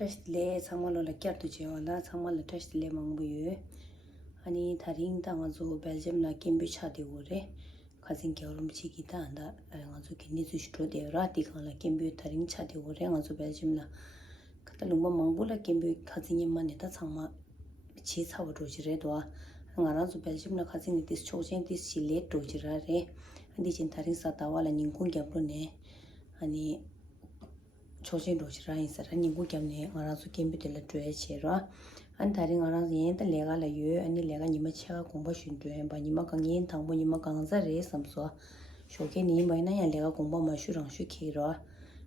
Tashle samalo la kyar tu wala samalo tashle mangbuyu ani tharing ta ngazo Belgium la kimbi chade wore khazin kyorum chi kita anda ngazo kini su stro de rati khala kimbi tharing chade wore ngazo Belgium la kata lumba mangbu la kimbi khazin yemane ta changma chi chawa rojire do ngara zo Belgium la khazin dis chojen dis chile rojira re andi chin tharing sa ta wala ningkung gyapro ne ani chosen rojira insara ningu gyamne ngara su kembi de la dre chera an thari ngara yen ta lega la yu ani lega nima cha gomba shin dre ba nima kang yen thangbo nima kang za re samso shoke ni mai na ya lega gomba ma shu rang shu khira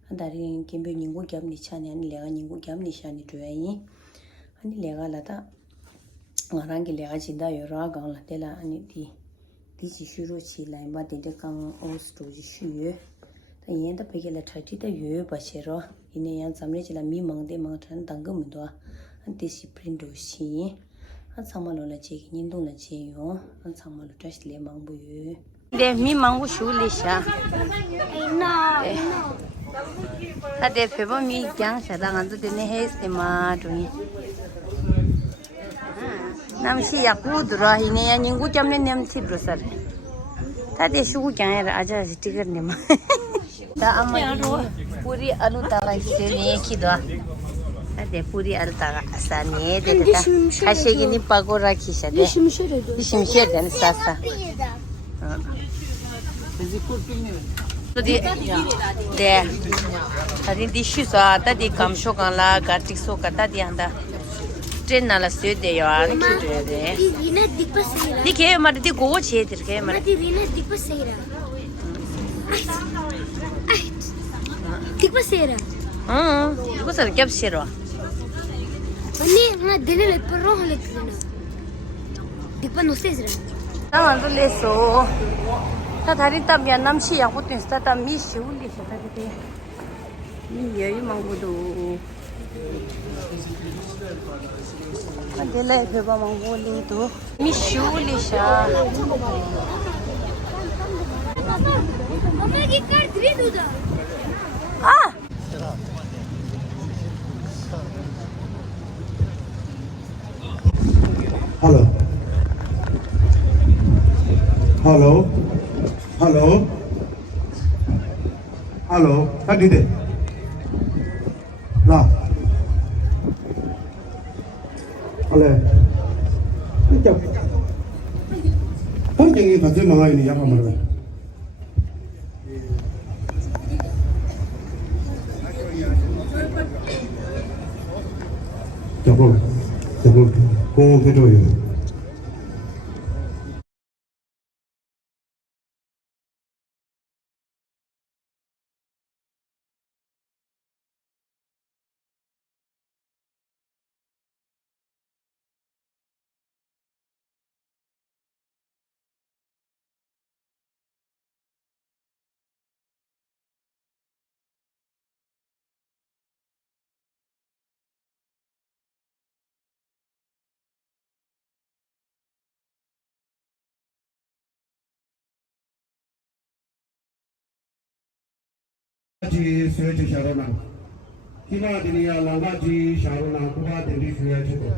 an thari kembi ningu gyamni chani ani lega ningu gyamni shani dre yi ani lega la ta ngara ngi lega jinda yora gang la tela ani di chi shuru chi lai ba de kang os to ji shu yen da pege la thati da yu ba chero ine yan samle chila mi mangde mang than dang gum do an discipline do shi an samalo la che nin dong la che yo an samalo trash le mang bu yu de mi mang bu shu le sha no ta de pe bo mi kyang sha da ngan de ne he se ma do ni nam shi ya ku dra ine ya ning gu jam ne nem si bro sar ta de shu gu kyang ya aja si tigar ne ma 다 पूरी आलू तागा से ने किदो अदे पूरी आलू तागा साने दे ता खाशेगी नि पकोड़ा खिसा दे दिशमशे दे सासा तो दे हरि दिशु सा ता दे कमशो काला गाटिक सो कता दे आंदा ट्रेन नाला से दे यार किदो दे रीना दिपस दिखे मर दे गो छे तिरके मर रीना दिपस सेरा Tikpa sera. Tikpa sera kya sera? Ani na dele le perro hale krina. Tikpa no sera. Ta mando leso. Ta thari ta bya nam chi ya putin sta ta mi shu le sa ta de. Mi yei mangudu. Adela e ba mangoli to. Mi shu le sha. Mama ki kar dri duda. Ah! Hello. Hello. Hello. Hello. What did it? La. Hello. Chào. Có chuyện gì phải xin mời này không mà rồi. Chào cô cái rồi. जी स्वेच शारोना किमा दिनिया लांगा जी शारोना कुबा दिल्ली स्वेच को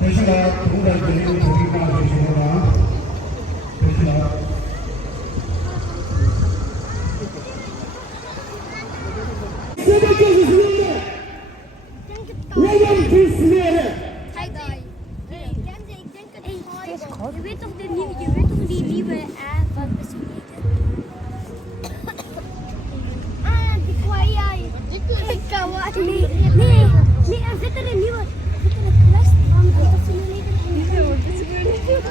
पेशा पूरा दिल्ली में थोड़ी का शारोना पेशा Je weet toch die nieuwe app van Besmeten? Ah, die kwaai. Die kwaai. Nee, er zit er een nieuwe. Er zit er een kwast van. Dat ze nu niet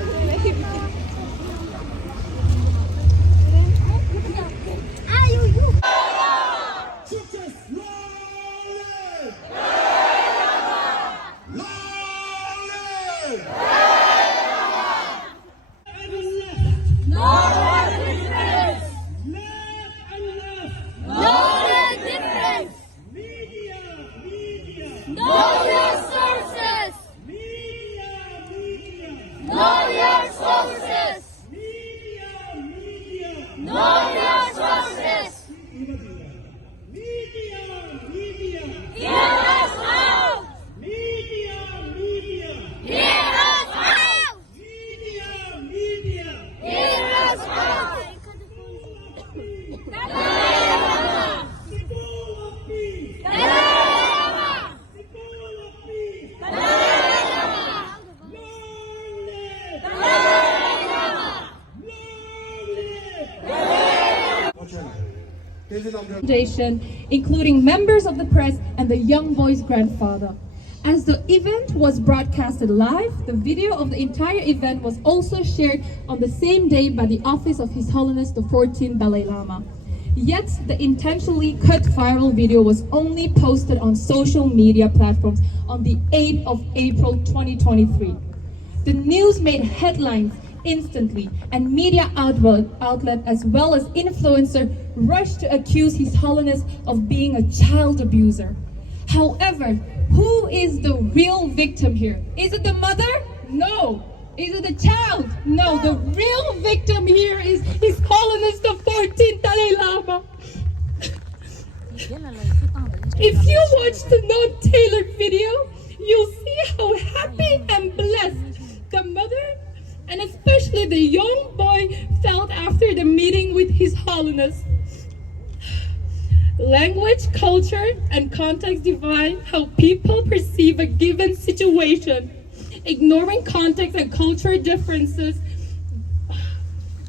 Foundation, including members of the press and the young boy's grandfather. As the event was broadcasted live, the video of the entire event was also shared on the same day by the Office of His Holiness the 14th Dalai Lama. Yet, the intentionally cut viral video was only posted on social media platforms on the 8th of April 2023. The news made headlines instantly, and media outlet as well as influencer rushed to accuse His Holiness of being a child abuser. However, who is the real victim here? Is it the mother? No. Is it the child? No. The real victim here is His Holiness the 14th Dalai Lama. If you watch the not-tailored video, you'll see how happy and blessed the mother and especially the young boy felt after the meeting with His Holiness. Language, culture, and context define how people perceive a given situation. Ignoring context and cultural differences,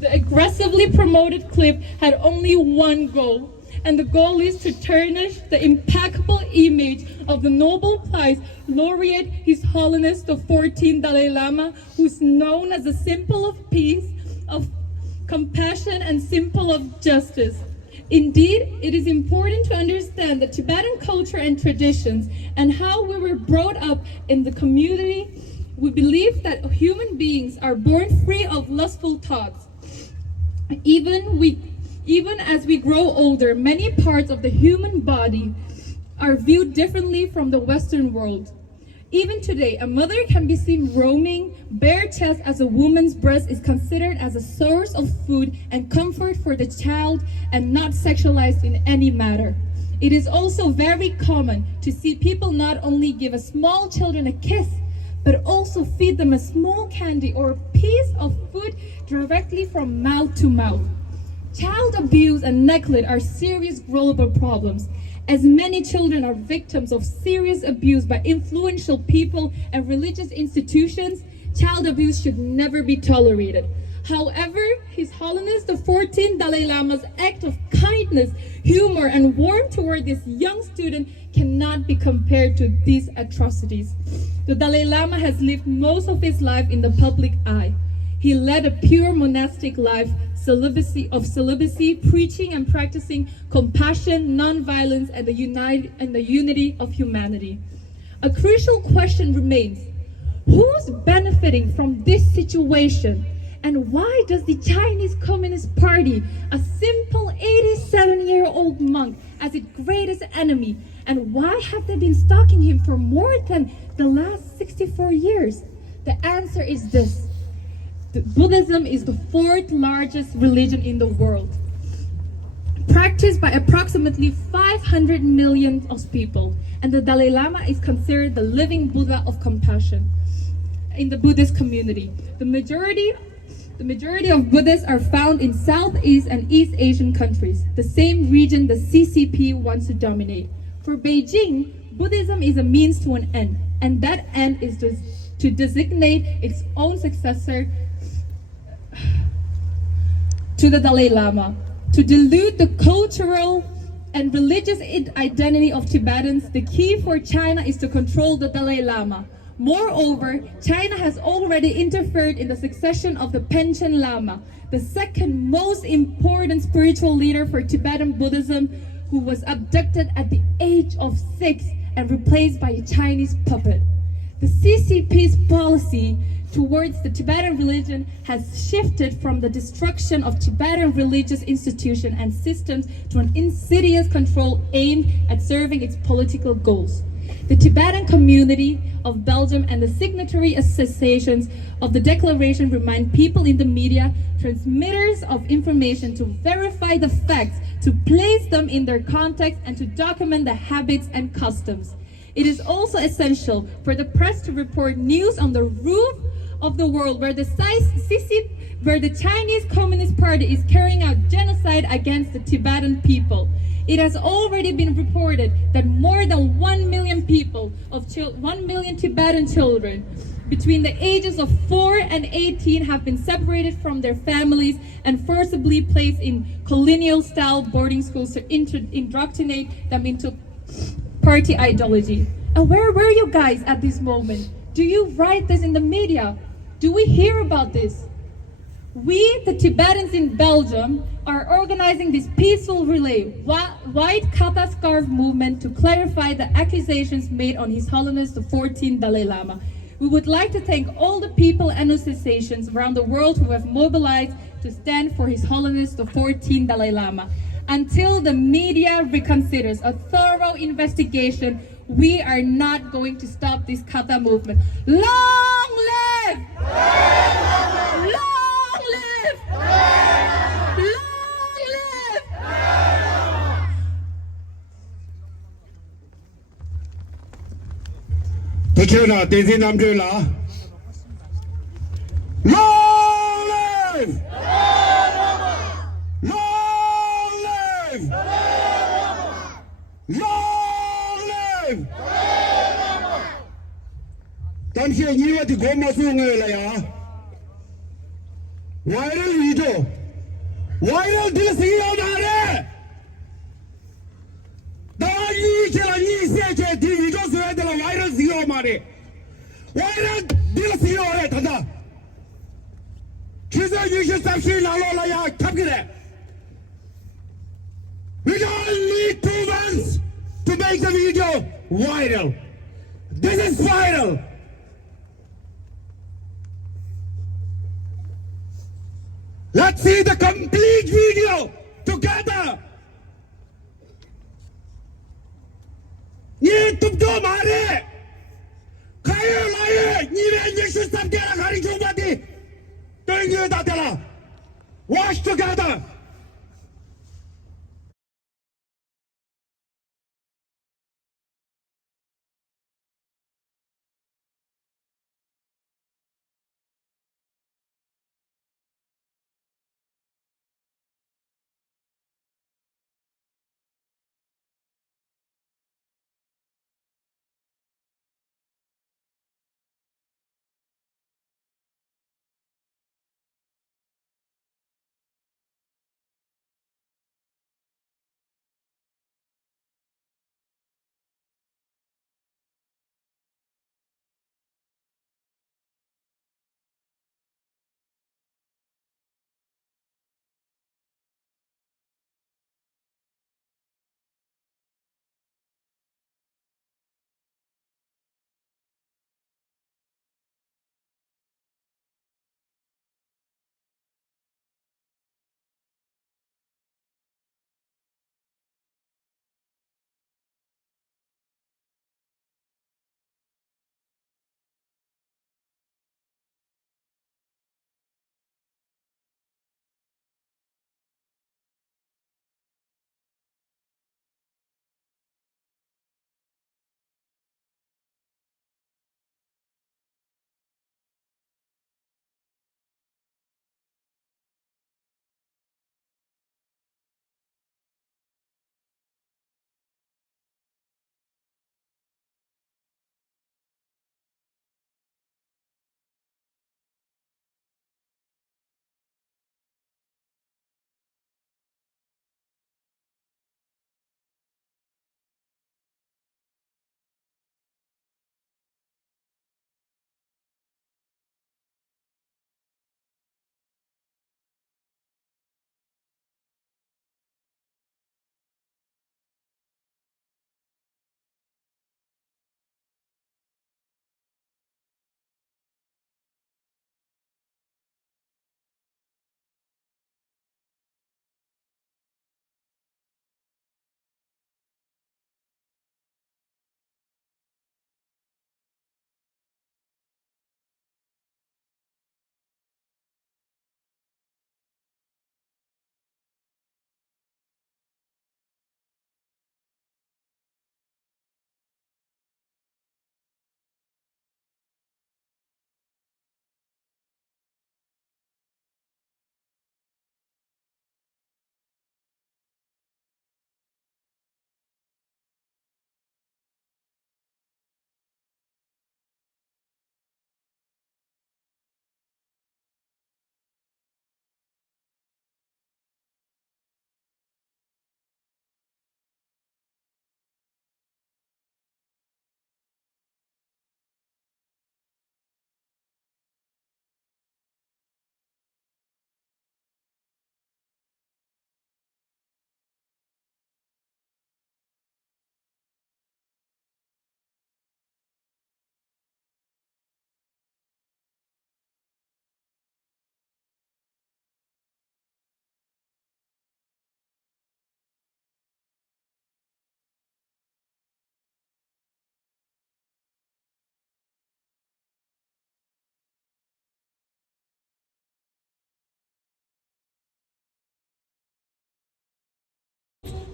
the aggressively promoted clip had only one goal, and the goal is to tarnish the impeccable image of the Nobel Prize laureate, His Holiness the 14th Dalai Lama, who's known as a symbol of peace, of compassion, and symbol of justice. Indeed, it is important to understand the Tibetan culture and traditions and how we were brought up in the community. We believe that human beings are born free of lustful thoughts. Even as we grow older, many parts of the human body are viewed differently from the Western world. Even today, a mother can be seen roaming bare chest as a woman's breast is considered as a source of food and comfort for the child and not sexualized in any manner. It is also very common to see people not only give a small children a kiss, but also feed them a small candy or a piece of food directly from mouth to mouth. Child abuse and neglect are serious global problems, as many children are victims of serious abuse by influential people and religious institutions. Child abuse should never be tolerated. However, His Holiness the 14th Dalai Lama's act of kindness, humor, and warmth toward this young student cannot be compared to these atrocities. The Dalai Lama has lived most of his life in the public eye. He led a pure monastic life, celibacy, preaching and practicing compassion, non-violence, and the unity of humanity. A crucial question remains: who's benefiting from this situation? And why does the Chinese Communist Party, a simple 87-year-old monk, as its greatest enemy? And why have they been stalking him for more than the last 64 years? The answer is this: Buddhism is the fourth largest religion in the world, practiced by approximately 500 million of people, and the Dalai Lama is considered the living Buddha of compassion in the Buddhist community. The majority of Buddhists are found in Southeast and East Asian countries, the same region the CCP wants to dominate. For Beijing, Buddhism is a means to an end, and that end is to designate its own successor to the Dalai Lama. To dilute the cultural and religious identity of Tibetans, the key for China is to control the Dalai Lama. Moreover, China has already interfered in the succession of the Panchen Lama, the second most important spiritual leader for Tibetan Buddhism, who was abducted at the age of 6 and replaced by a Chinese puppet. The CCP's policy towards the Tibetan religion has shifted from the destruction of Tibetan religious institutions and systems to an insidious control aimed at serving its political goals. The Tibetan community of Belgium and the signatory associations of the declaration remind people in the media, transmitters of information, to verify the facts, to place them in their context, and to document the habits and customs. It is also essential for the press to report news on the roof of the world where the Chinese Communist Party is carrying out genocide against the Tibetan people. It has already been reported that more than 1 million people, 1 million Tibetan children, between the ages of 4 and 18 have been separated from their families and forcibly placed in colonial-style boarding schools to indoctrinate them into party ideology. And where were you guys at this moment? Do you write this in the media? Do we hear about this? We, the Tibetans in Belgium, are organizing this peaceful relay, White Khata Scarf movement, to clarify the accusations made on His Holiness the 14th Dalai Lama. We would like to thank all the people and associations around the world who have mobilized to stand for His Holiness the 14th Dalai Lama. Until the media reconsiders a thorough investigation, we are not going to stop this Khata movement. Long live! Long live! Long live! Teacher, this is Namjula. Long live! Long live! Long live! 但是你我的国莫送我了呀，外人宇宙，外人这个谁要拿的？当你去了，你现在的宇宙虽然的了，外人谁要嘛的？外人这个谁要的？他的，其实你是咱谁拿了呀？看不来。We don't need 2 months to make the video viral. This is viral. Let's see the complete video together. 你तुम जो मारे खाए लाए你们也是三天了还是九八的对你打的了 Watch together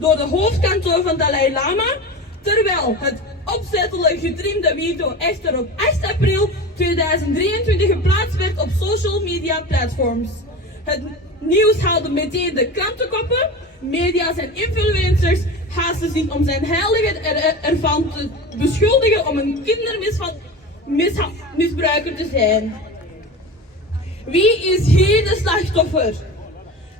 door de hoofdkantoor van Dalai Lama, terwijl het opzettelijk getrimde video echter op 8 april 2023 geplaatst werd op social media platforms. Het nieuws haalde meteen de krantenkoppen, media's en influencers haasten zich om zijn heiligheid ervan te beschuldigen om een kindermisbruiker te zijn. Wie is hier de slachtoffer?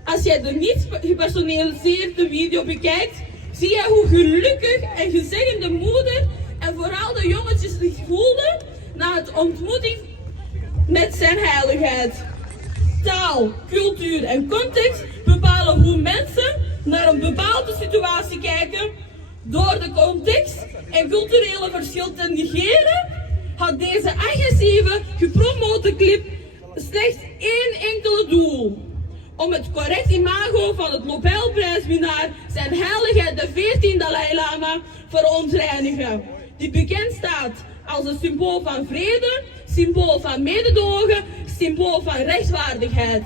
Als jij de niet gepersonaliseerde video bekijkt, zie je hoe gelukkig en gezegend de moeder en vooral de jongetjes zich voelden na het ontmoeting met zijn heiligheid. Taal, cultuur en context bepalen hoe mensen naar een bepaalde situatie kijken. Door de context en culturele verschil te negeren, had deze agressieve, gepromote clip slechts één enkele doel: om het correct imago van het Nobelprijswinnaar, zijn heiligheid de 14 Dalai Lama, verontreinigen, die bekend staat als een symbool van vrede, symbool van mededogen, symbool van rechtvaardigheid.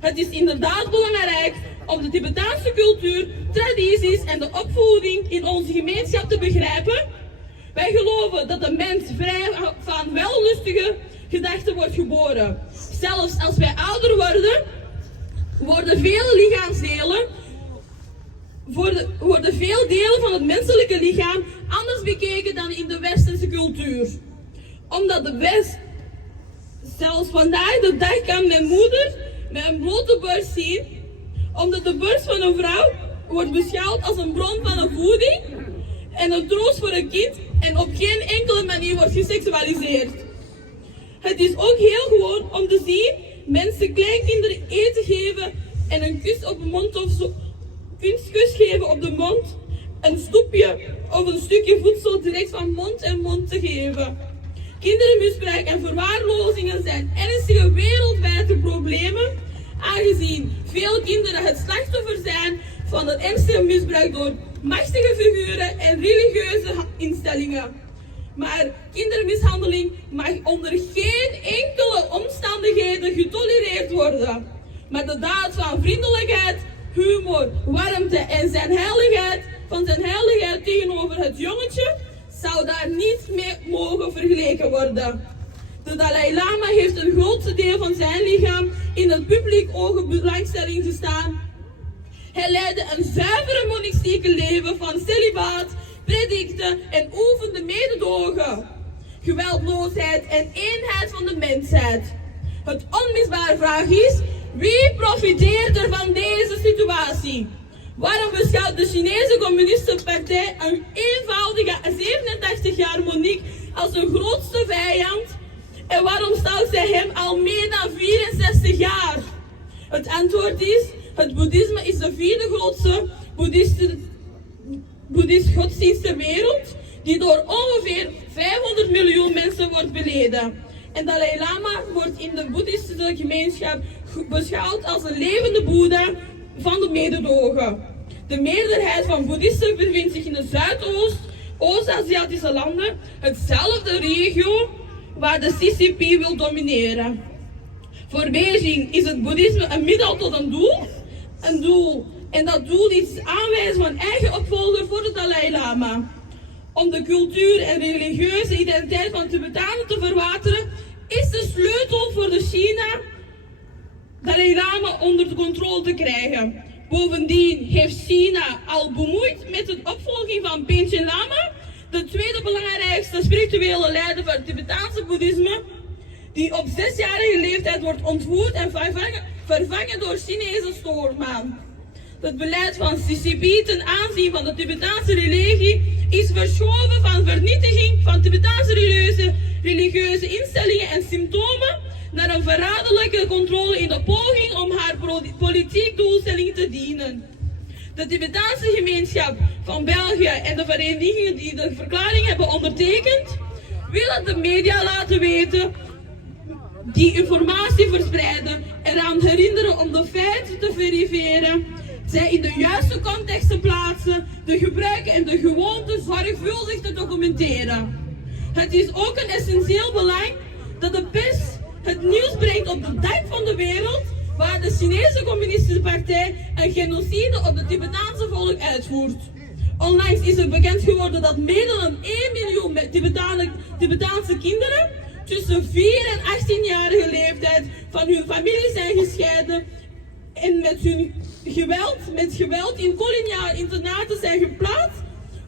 Het is inderdaad belangrijk om de Tibetaanse cultuur, tradities en de opvoeding in onze gemeenschap te begrijpen. Wij geloven dat de mens vrij van wellustige gedachten wordt geboren. Zelfs als wij ouder worden veel delen van het menselijke lichaam anders bekeken dan in de westerse cultuur. Omdat de West, zelfs vandaag de dag kan mijn moeder met een blote borst zien, omdat de borst van een vrouw wordt beschouwd als een bron van een voeding en een troost voor een kind en op geen enkele manier wordt geseksualiseerd. Het is ook heel gewoon om te zien mensen kleinkinderen eten geven en een kus op de mond of zo, kunstkus geven op de mond, een stoepje of een stukje voedsel direct van mond en mond te geven. Kindermisbruik en verwaarlozingen zijn ernstige wereldwijde problemen, aangezien veel kinderen het slachtoffer zijn van het ernstige misbruik door machtige figuren en religieuze instellingen. Maar kindermishandeling mag onder geen enkele omstandigheden getolereerd worden. Maar de daad van vriendelijkheid, humor, warmte en zijn heiligheid tegenover het jongetje zou daar niet mee mogen vergeleken worden. De Dalai Lama heeft een grootste deel van zijn lichaam in het publiek oog belangstelling gestaan. Hij leidde een zuivere monnistieke leven van celibaat, predikte en oefende mededogen, geweldloosheid en eenheid van de mensheid. Het onmisbare vraag is: wie profiteert er van deze situatie? Waarom beschouwt de Chinese Communistenpartij een eenvoudige 87 jaar monnik als hun grootste vijand? En waarom stelt zij hem al meer dan 64 jaar? Het antwoord is: het boeddhisme is de vierde grootste boeddhist godsdienst ter wereld, die door ongeveer 500 miljoen mensen wordt beleden. En Dalai Lama wordt in de boeddhistische gemeenschap beschouwd als een levende boeddha van de mededogen. De meerderheid van boeddhisten bevindt zich in de Oost-Aziatische landen, hetzelfde regio waar de CCP wil domineren. Voor Beijing is het boeddhisme een middel tot een doel, en dat doel is aanwijzen van eigen opvolger voor de Dalai Lama. Om de cultuur en religieuze identiteit van Tibetanen te verwateren, is de sleutel voor de China Dalai Lama onder de controle te krijgen. Bovendien heeft China al bemoeid met de opvolging van Panchen Lama, de tweede belangrijkste spirituele leider van het Tibetaanse boeddhisme, die op 6-jarige leeftijd wordt ontvoerd en vervangen door Chinese stoormaan. Het beleid van CCP ten aanzien van de Tibetaanse religie is verschoven van vernietiging van Tibetaanse religieuze instellingen en symptomen naar een verraderlijke controle in de poging om haar politiek doelstelling te dienen. De Tibetaanse gemeenschap van België en de verenigingen die de verklaring hebben ondertekend, willen de media laten weten die informatie verspreiden, eraan herinneren om de feiten te verifiëren, zij in de juiste context te plaatsen, de gebruiken en de gewoonten zorgvuldig te documenteren. Het is ook een essentieel belang dat de pers het nieuws brengt op de dag van de wereld, waar de Chinese Communistische Partij een genocide op het Tibetaanse volk uitvoert. Onlangs is er bekend geworden dat meer dan 1 miljoen Tibetaanse kinderen tussen 4 en 18-jarige leeftijd van hun familie zijn gescheiden en met geweld in koloniale internaten zijn geplaatst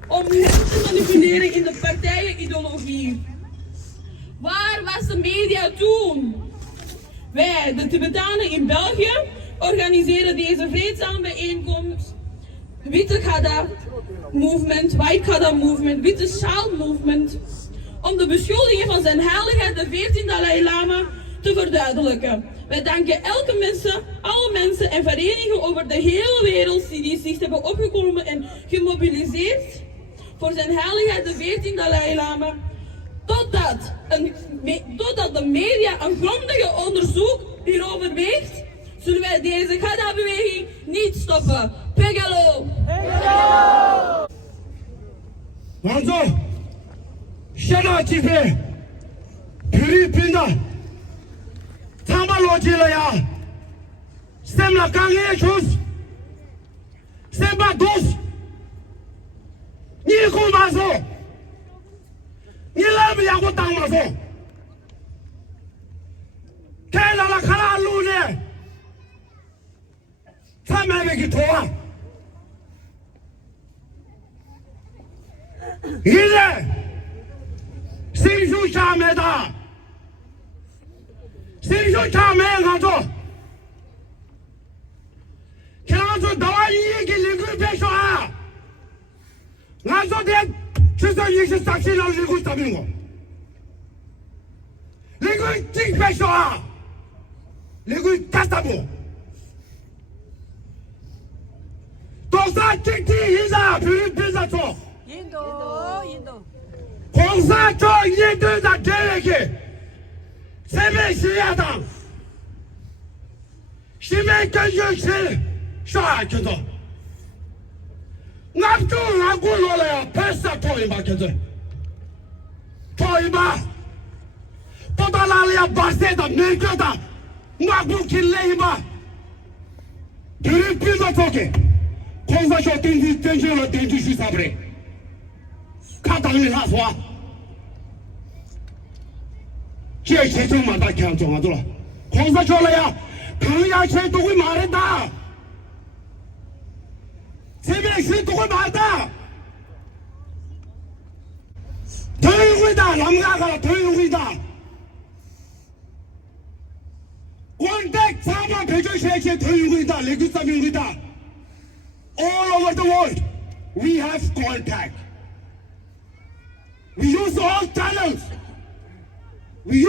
om hen te manipuleren in de partijenideologie. Waar was de media toen? Wij, de Tibetanen in België, organiseren deze vreedzame bijeenkomst. Witte Khata movement, White Khata movement, Witte Sjaal movement. Om de beschuldiging van zijn heiligheid de 14e Dalai Lama te verduidelijken. Wij danken alle mensen en verenigingen over de hele wereld die zich hebben opgekomen en gemobiliseerd voor zijn heiligheid de 14e Dalai Lama. Totdat de media een grondige onderzoek hierover weegt, zullen wij deze Khata-beweging niet stoppen. Pegalo! Wanzo, Shana Tipe, Piripinda, Tamalojilaya, Semla Kangechus, Semba Dos, Nikumazo, Nilam Yakutamazo, Kela la Kala Lune, Tamavekitoa. 이제 생수참에다 생수참에 가서 그래서 너와 이 얘기 리그를 배셔 나서 내 주소 24시간 리그 잡는 거 리그 찍 배셔 리그 tas다고 도사 찍지 인사 비리비자 줘 공사 쪽 인도다 계획이 세배 시야당 심해 견주실 샤아켜서 납중 하고 놀아야 패사 토이마 켜서 토이마 보다라리야 바세다 밀겨다 나부 길레이마 비리비자 쪽에 공사 쪽 땡지로 땡지시 사브레 카타를 하소 제 최종만 다 강정하더라 공사 졸라야 강야 최독을 말했다 세배 최독을 말했다 더용이다 남가가 더용이다 원택 사마 배조시에 더용이다 레기사명이다 all over the world we have contact. We use all channels. We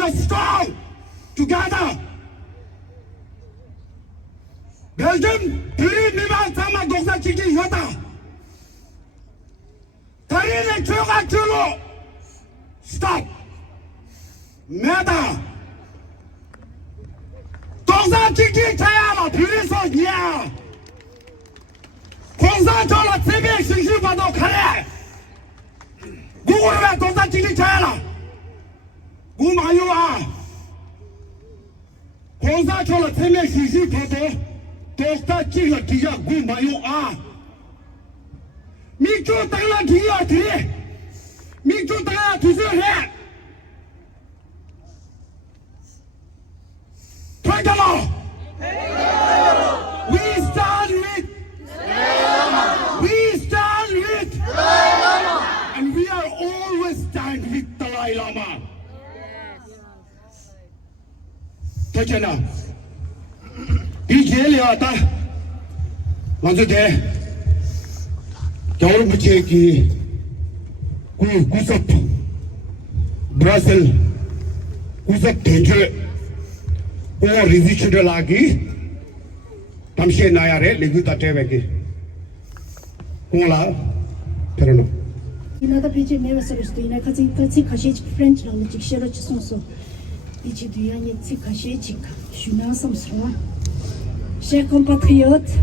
are strong together. Belgium, Three Mivan Sama Dosa Chiki Khata. Tarine Choga Chulo. Stop. Meta. Dosa Chiki Chayama, Puriso, yeah. Konsa Chola Tibi Shishu Bado Kare. 구구르가 도사 찍기 차야라 구마요아 공사초로 태면 시시 도도 도사 찍어 기자 구마요아 미주 땅라 기어 디 미주 땅라 두서해 퇴가로 We stand with and we are always stand with Dalai Lama. Tachana. 이제리아다. 먼저 대. 겨울 부채기 구석 브라셀 구석 대주 오 리지추를 하기 담시에 나야래 리그다 대백이 공라 페르노 Inada pece meva sarıstı ina kazin tatsi kaşecik French language şera çisonso. İçi dünyayı tsi kaşecik şuna samsra. Chers compatriotes,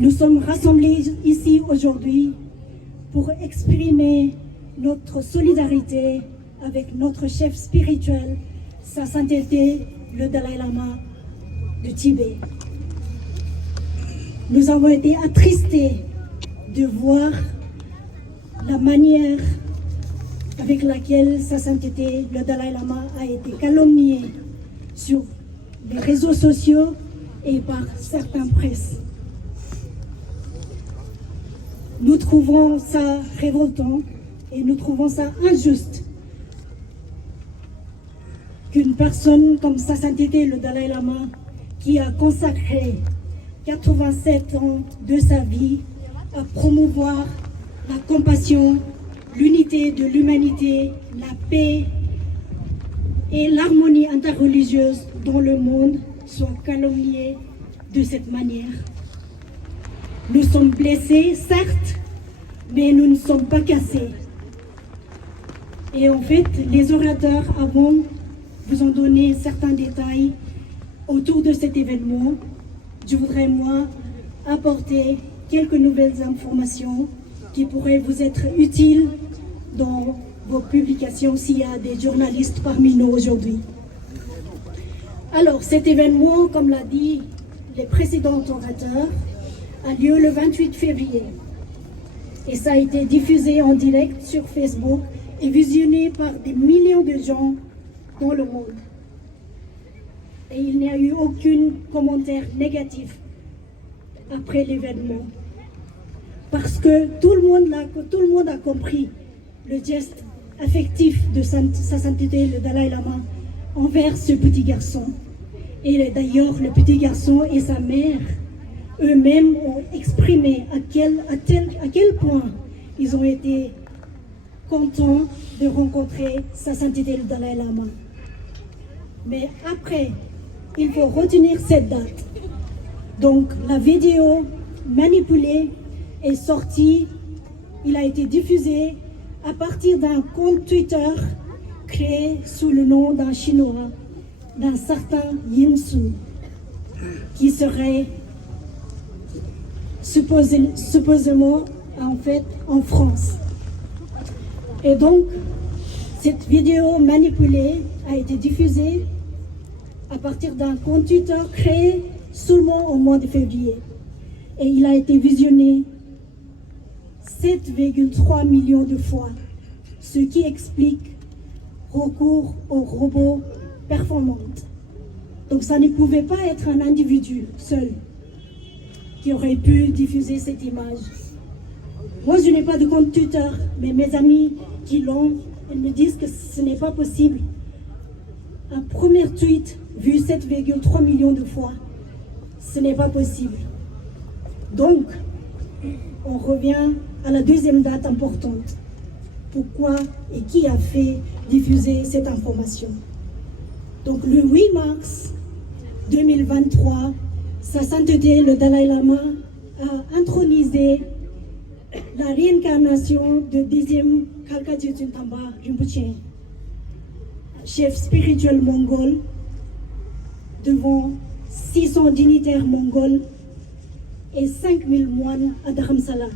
nous sommes rassemblés ici aujourd'hui pour exprimer notre solidarité avec notre chef spirituel, Sa Sainteté le Dalai Lama du Tibet. Nous avons été attristés de voir la manière avec laquelle Sa Sainteté, le Dalai Lama, a été calomnié sur les réseaux sociaux et par certaines presses. Nous trouvons ça révoltant et nous trouvons ça injuste qu'une personne comme Sa Sainteté, le Dalai Lama, qui a consacré 87 ans de sa vie à promouvoir la compassion, l'unité de l'humanité, la paix et l'harmonie interreligieuse dans le monde, soit calomnié de cette manière. Nous sommes blessés, certes, mais nous ne sommes pas cassés. Et en fait, les orateurs avant vous ont donné certains détails autour de cet événement. Je voudrais, moi, apporter quelques nouvelles informations qui pourraient vous être utiles dans vos publications s'il y a des journalistes parmi nous aujourd'hui. Alors, cet événement, comme l'a dit les précédents orateurs, a lieu le 28 février. Et ça a été diffusé en direct sur Facebook et visionné par des millions de gens dans le monde. Et il n'y a eu aucun commentaire négatif après l'événement. Parce que tout le monde a compris le geste affectif de Sa Sainteté, le Dalai Lama, envers ce petit garçon. Et d'ailleurs, le petit garçon et sa mère eux-mêmes ont exprimé à quel point ils ont été contents de rencontrer Sa Sainteté, le Dalai Lama. Mais après, il faut retenir cette date. Donc, la vidéo manipulée est sortie, il a été diffusé à partir d'un compte Twitter créé sous le nom d'un Chinois, d'un certain Yin Su, qui serait supposément en fait en France. Et donc, cette vidéo manipulée a été diffusée à partir d'un compte Twitter créé seulement au mois de février. Et il a été visionné 7,3 millions de fois, ce qui explique recours aux robots performants. Donc ça ne pouvait pas être un individu seul qui aurait pu diffuser cette image. Moi, je n'ai pas de compte Twitter, mais mes amis qui l'ont, ils me disent que ce n'est pas possible. Un premier tweet vu 7,3 millions de fois, ce n'est pas possible. Donc, on revient à la deuxième date importante. Pourquoi et qui a fait diffuser cette information? Donc, le 8 mars 2023, Sa Sainteté, le Dalai Lama, a intronisé la réincarnation de 10e Khalkha Tamba Rinpoche, chef spirituel mongol, devant 600 dignitaires mongols et 5000 moines à Dharamsala.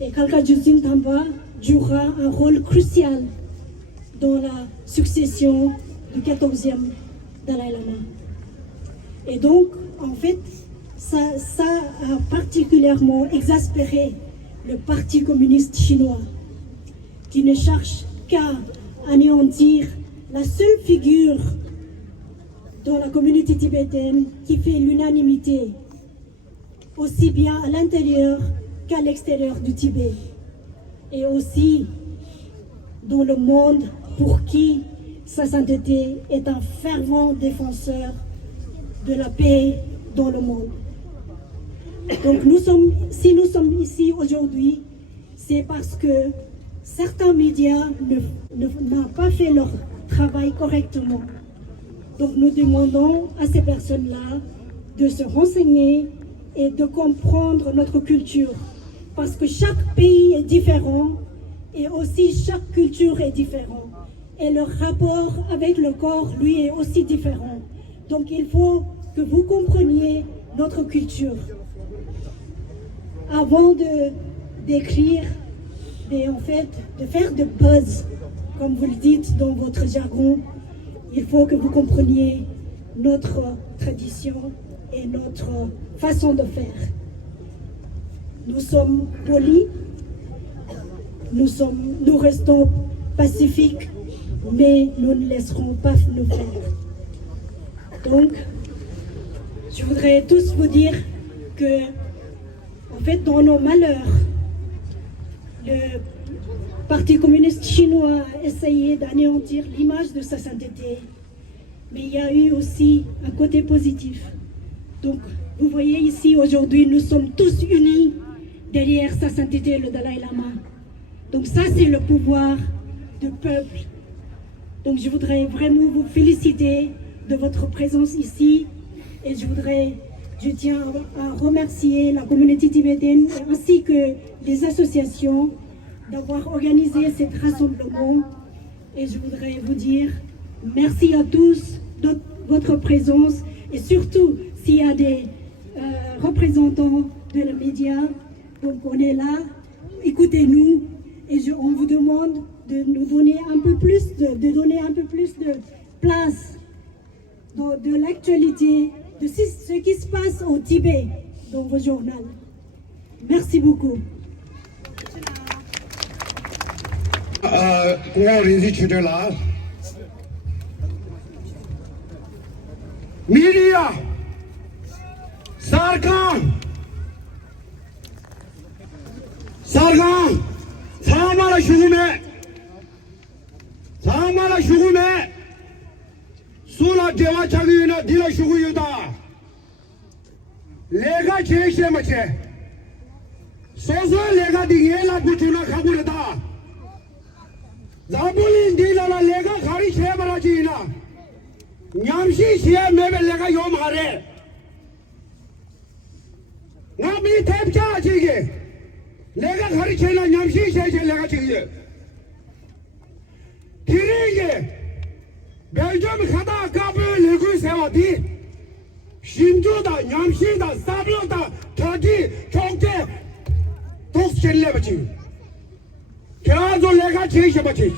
Et Khalkha Tamba jouera un rôle crucial dans la succession du 14e Dalai Lama. Et donc, en fait, ça a particulièrement exaspéré le Parti communiste chinois, qui ne cherche qu'à anéantir la seule figure dans la communauté tibétaine qui fait l'unanimité, aussi bien à l'intérieur qu'à l'extérieur du Tibet, et aussi dans le monde pour qui Sa Sainteté est un fervent défenseur de la paix dans le monde. Donc si nous sommes ici aujourd'hui, c'est parce que certains médias n'ont pas fait leur travail correctement. Donc nous demandons à ces personnes-là de se renseigner et de comprendre notre culture. Parce que chaque pays est différent et aussi chaque culture est différente. Et le rapport avec le corps, lui, est aussi différent. Donc il faut que vous compreniez notre culture. Avant d'écrire, en fait, de faire de buzz, comme vous le dites dans votre jargon, il faut que vous compreniez notre tradition et notre façon de faire. Nous sommes polis, nous restons pacifiques, mais nous ne laisserons pas nous faire. Donc, je voudrais tous vous dire que, en fait, dans nos malheurs, le Parti communiste chinois a essayé d'anéantir l'image de sa sainteté, mais il y a eu aussi un côté positif. Donc, vous voyez ici, aujourd'hui, nous sommes tous unis derrière sa sainteté, le Dalai Lama. Donc ça, c'est le pouvoir du peuple. Donc je voudrais vraiment vous féliciter de votre présence ici et je tiens à remercier la communauté tibétaine ainsi que les associations d'avoir organisé cet rassemblement. Et je voudrais vous dire merci à tous de votre présence et surtout s'il y a des représentants de les médias, donc on est là, écoutez-nous et on vous demande de nous donner un peu plus de place de l'actualité, de ce qui se passe au Tibet dans vos journaux. Merci beaucoup. 国奥林是去这了。media sarkan 참말로 죽음에 수나 대화 자기나 니라 죽으유다 내가 제일 심하지 소소 내가 니에라 붙으나 가구르다 자불인 니라라 내가 가리 제발하지나 냠시 시에 매벨 내가 요 말해 나 밑에 잡자지게 내가 가르치나 냠시 시에 내가 지게 디리게 Belgium Khata kabul legu sevadi Shinjuda Nyamshida Sabloda Turkey Chongte Tos chelle bachi Kirazo lega cheishe bachi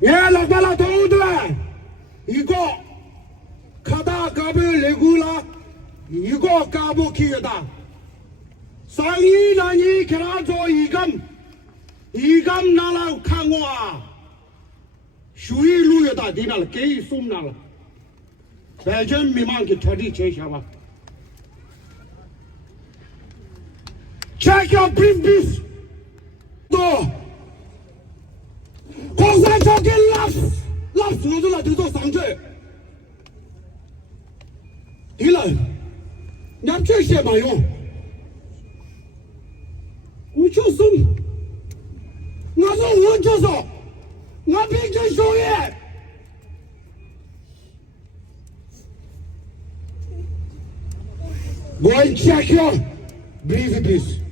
Ye lagbala toudla Igo Khata kabul legula Igo kabu kiyada Sangi nani kirazo 이감 나라 강화 수위 루여다 디날 게이 숨날 배전 미망기 터디 제샤와 check your briefcase 또 공산적인 랍스 노들라 드도 상죄 디날 냠체시에 마요 우초숨 我说我就说，我平均收益。我check your briefcase.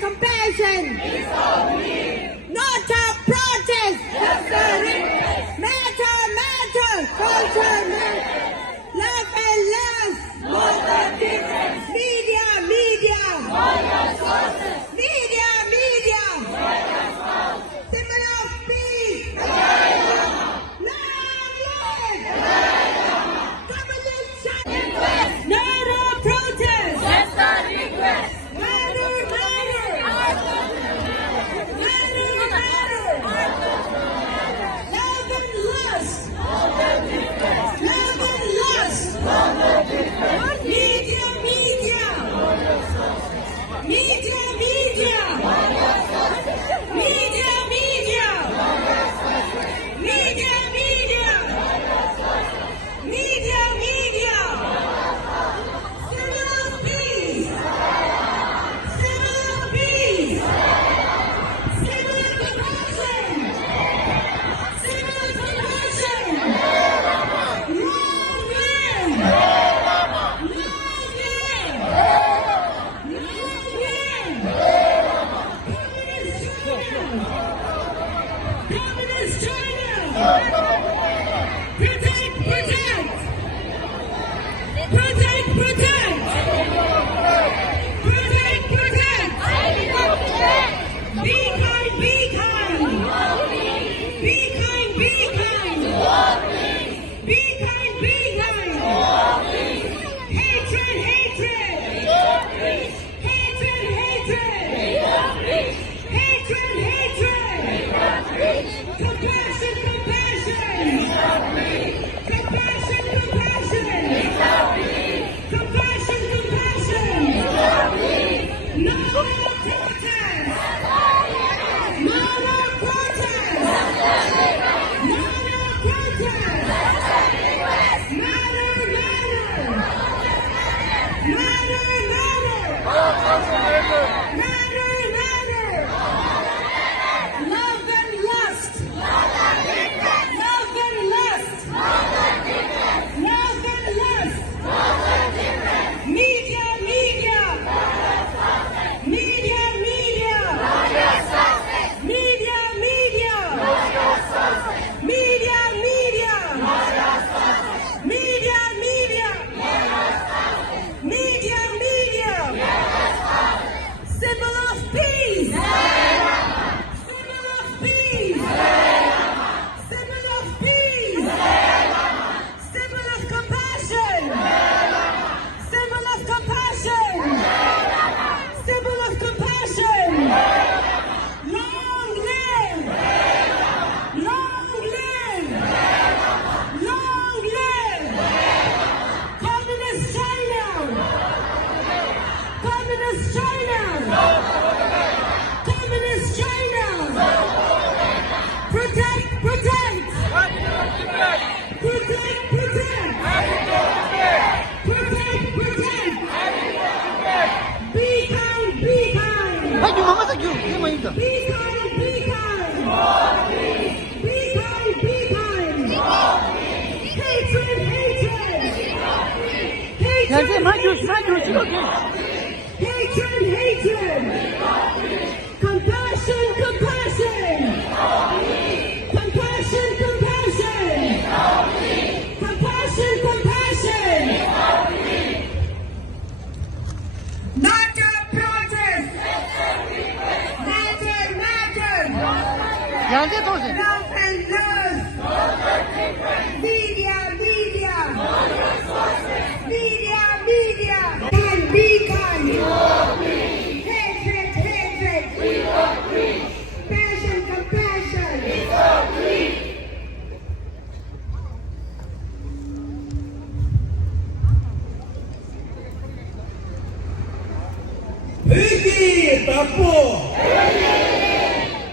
Compassion. Not a protest. Matter. Culture. Love and love. What's the difference? Media. Media. Symbol of peace. Love. Not a protest. That's the request. Communist China! Protect, protect! Protect, protect! Protect, protect! Be kind, be kind! Be kind, be kind! Be kind, be kind! Hatred, hatred! Hatred, hatred! Hatred, hatred! Compassion, compassion! Compassion, compassion! Compassion, compassion! No more protest! No more protest! No more protest! Matter, matter! Matter, matter! Matter, matter! Love and lust! Love and lust! Love and lust! Media, media! Media, media! Media, media! Media, media! Media, media! Media, media! Symbol of peace! Symbol of peace! Symbol of peace! Symbol of compassion! Symbol of compassion! Symbol of compassion! Long live! Long live! Long live! Communist China! Communist China! Communist China! Protect, protect! Protect, protect! Protect, protect! Be kind, be kind! Be kind, be kind! Be kind, be kind! Hatred, hatred! Hatred, hatred, hatred! Compassion, compassion! Compassion, compassion! Compassion, compassion! Matter, protest! Matter, matter! Love and lust! Media, media! Media, media! And be kind! Hatred, hatred! Passion, compassion! Peki takpo.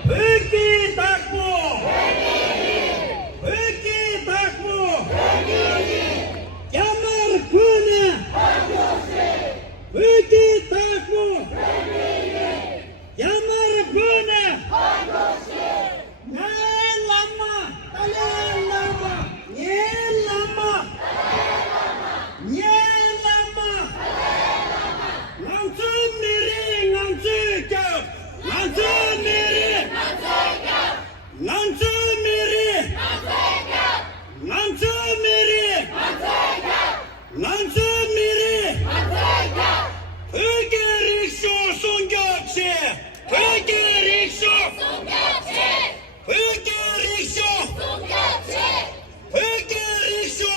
Peki takpo. Peki takpo. Yamar pune. Peki takpo. Yamar pune. Nelama. Nelama. Nelama. Nelama. Nanzu miri, nanzu kap, nanzu miri, nanzu miri, nanzu miri, nanzu miri, Öge riksho sungakse, öge riksho, öge riksho, öge riksho,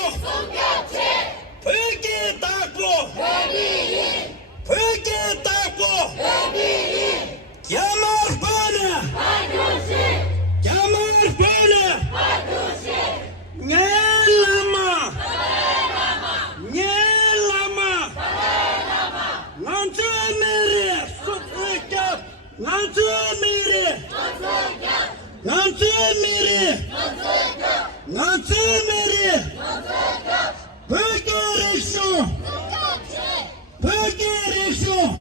öge takpo. Peki takpo. Yamar bana. Yamar bana. Nelama. Nelama. Nanzu miri. Sutkap. Nanzu miri. Nanzu miri.